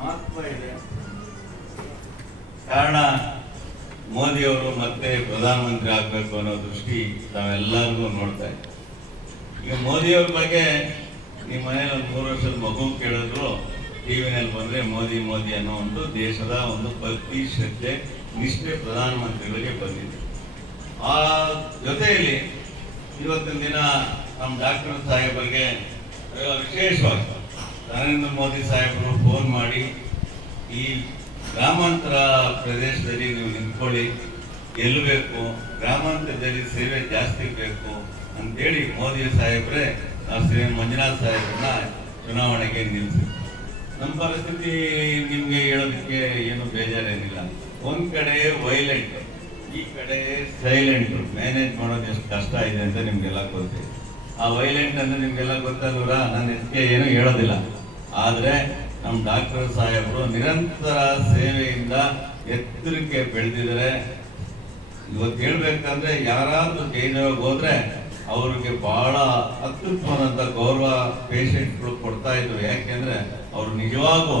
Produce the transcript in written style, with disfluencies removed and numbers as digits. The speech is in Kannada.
ಮಹತ್ವ ಇದೆ. ಕಾರಣ ಮೋದಿಯವರು ಮತ್ತೆ ಪ್ರಧಾನಮಂತ್ರಿ ಆಗಬೇಕು ಅನ್ನೋ ದೃಷ್ಟಿ ನಾವೆಲ್ಲರಿಗೂ ನೋಡ್ತಾ ಇದ್ದೀವಿ. ಈಗ ಮೋದಿಯವ್ರ ಬಗ್ಗೆ ನಿಮ್ಮ ಮನೇಲಿ ಒಂದು 3 ವರ್ಷದ ಮಗು ಕೇಳಿದ್ರು ಟಿವಿನಲ್ಲಿ ಬಂದ್ರೆ ಮೋದಿ ಮೋದಿ ಅನ್ನೋ ಒಂದು ದೇಶದ ಒಂದು ಭಕ್ತಿ ಶ್ರದ್ಧೆ ನಿಷ್ಠೆ ಪ್ರಧಾನಮಂತ್ರಿಗಳಿಗೆ ಬಂದಿದೆ. ಆ ಜೊತೆಯಲ್ಲಿ ಇವತ್ತಿನ ದಿನ ನಮ್ಮ ಡಾಕ್ಟರ್ ಸಾಹೇಬರಿಗೆ ವಿಶೇಷವಾಗಿ ನರೇಂದ್ರ ಮೋದಿ ಸಾಹೇಬರು ಫೋನ್ ಮಾಡಿ ಈ ಗ್ರಾಮಾಂತರ ಪ್ರದೇಶದಲ್ಲಿ ನೀವು ನಿಂತ್ಕೊಳ್ಳಿ, ಗೆಲ್ಲಬೇಕು, ಗ್ರಾಮಾಂತರದಲ್ಲಿ ಸೇವೆ ಜಾಸ್ತಿ ಬೇಕು ಅಂತೇಳಿ ಮೋದಿ ಸಾಹೇಬ್ರೆ ಶ್ರೀ ಮಂಜುನಾಥ್ ಸಾಹೇಬ್ರನ್ನ ಚುನಾವಣೆಗೆ ನಿಲ್ಲಿಸಿ. ನಮ್ಮ ಪರಿಸ್ಥಿತಿ ನಿಮ್ಗೆ ಹೇಳೋದಕ್ಕೆ ಏನು ಬೇಜಾರೇನಿಲ್ಲ. ಒಂದ್ ಕಡೆ ವೈಲೆಂಟ್, ಈ ಕಡೆ ಸೈಲೆಂಟ್. ಮ್ಯಾನೇಜ್ ಮಾಡೋದು ಎಷ್ಟು ಕಷ್ಟ ಇದೆ ಅಂತ ನಿಮ್ಗೆಲ್ಲ ಗೊತ್ತಿದೆ. ಆ ವೈಲೆಂಟ್ ಅಂದ್ರೆ ನಿಮ್ಗೆಲ್ಲ ಗೊತ್ತಲ್ವರ, ನಾನು ಇದಕ್ಕೆ ಏನು ಹೇಳೋದಿಲ್ಲ. ಆದ್ರೆ ನಮ್ಮ ಡಾಕ್ಟರ್ ಸಾಹೇಬರು ನಿರಂತರ ಸೇವೆಯಿಂದ ಎತ್ತರಕ್ಕೆ ಬೆಳೆದಿದ್ದಾರೆ. ಇವತ್ತು ಹೇಳ್ಬೇಕಂದ್ರೆ ಯಾರಾದ್ರೂ ಜೈಲಿಗೆ ಹೋದ್ರೆ ಅವ್ರಿಗೆ ಬಹಳ ಅತ್ಯುತ್ತಮವಾದಂತ ಗೌರವ ಪೇಷಂಟ್ಗಳು ಕೊಡ್ತಾ ಇದ್ರು. ಯಾಕೆಂದ್ರೆ ಅವ್ರು ನಿಜವಾಗೂ